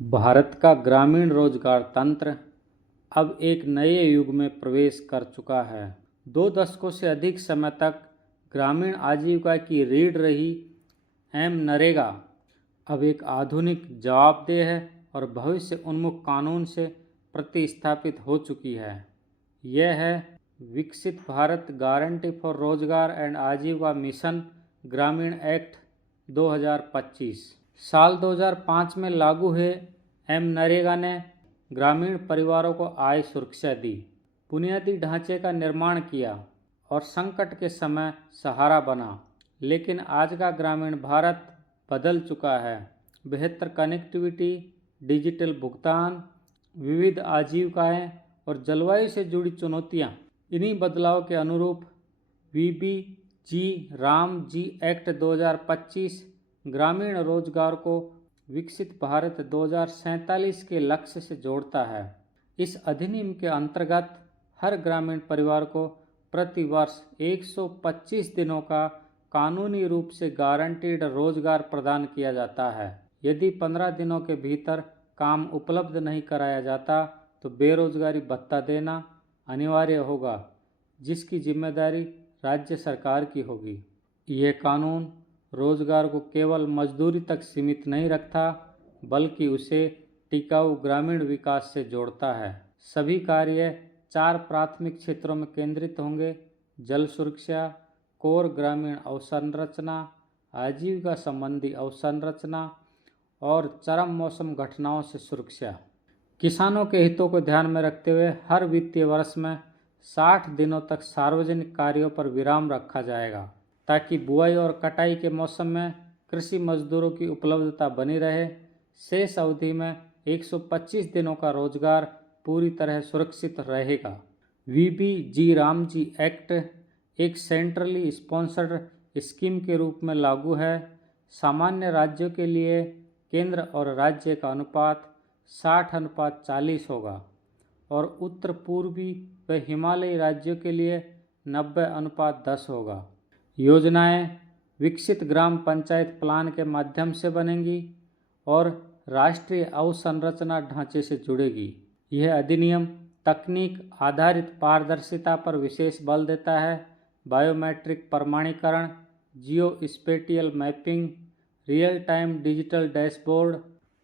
भारत का ग्रामीण रोजगार तंत्र अब एक नए युग में प्रवेश कर चुका है। 2 दशकों से अधिक समय तक ग्रामीण आजीविका की रीढ़ रही नरेगा अब एक आधुनिक, जवाबदेह और भविष्य उन्मुख कानून से प्रतिस्थापित हो चुकी है। यह है विकसित भारत गारंटी फॉर रोजगार एंड आजीविका मिशन ग्रामीण एक्ट 2025। साल 2005 में लागू हुए नरेगा ने ग्रामीण परिवारों को आय सुरक्षा दी, बुनियादी ढांचे का निर्माण किया और संकट के समय सहारा बना। लेकिन आज का ग्रामीण भारत बदल चुका है। बेहतर कनेक्टिविटी, डिजिटल भुगतान, विविध आजीविकाएं और जलवायु से जुड़ी चुनौतियां, इन्हीं बदलाव के अनुरूप वीबीजी रामजी एक्ट 2025 ग्रामीण रोजगार को विकसित भारत 2047 के लक्ष्य से जोड़ता है। इस अधिनियम के अंतर्गत हर ग्रामीण परिवार को प्रति वर्ष 125 दिनों का कानूनी रूप से गारंटीड रोजगार प्रदान किया जाता है। यदि 15 दिनों के भीतर काम उपलब्ध नहीं कराया जाता तो बेरोजगारी भत्ता देना अनिवार्य होगा, जिसकी जिम्मेदारी राज्य सरकार की होगी। यह कानून रोजगार को केवल मजदूरी तक सीमित नहीं रखता, बल्कि उसे टिकाऊ ग्रामीण विकास से जोड़ता है। सभी कार्य 4 प्राथमिक क्षेत्रों में केंद्रित होंगे: जल सुरक्षा, कोर ग्रामीण अवसंरचना, आजीविका संबंधी अवसंरचना और चरम मौसम घटनाओं से सुरक्षा। किसानों के हितों को ध्यान में रखते हुए हर वित्तीय वर्ष में 60 दिनों तक सार्वजनिक कार्यों पर विराम रखा जाएगा, ताकि बुआई और कटाई के मौसम में कृषि मजदूरों की उपलब्धता बनी रहे। शेष अवधि में 125 दिनों का रोजगार पूरी तरह सुरक्षित रहेगा। वीबीजी रामजी एक्ट एक सेंट्रली स्पॉन्सर्ड स्कीम के रूप में लागू है। सामान्य राज्यों के लिए केंद्र और राज्य का अनुपात 60:40 होगा और उत्तर पूर्वी व हिमालयी राज्यों के लिए 90:10 होगा। योजनाएं विकसित ग्राम पंचायत प्लान के माध्यम से बनेंगी और राष्ट्रीय अवसंरचना ढांचे से जुड़ेगी। यह अधिनियम तकनीक आधारित पारदर्शिता पर विशेष बल देता है। बायोमेट्रिक प्रमाणीकरण, geo spatial mapping, real time digital dashboard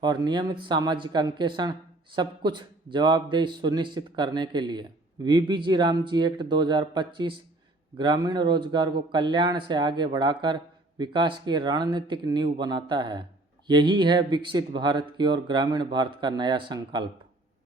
और नियमित सामाजिक अंकेक्षण, सब कुछ जवाबदेही सुनिश्चित करने के लिए। वीबीजी रामजी एक्ट 2025 ग्रामीण रोजगार को कल्याण से आगे बढ़ाकर विकास की रणनीतिक नींव बनाता है। यही है विकसित भारत की ओर ग्रामीण भारत का नया संकल्प।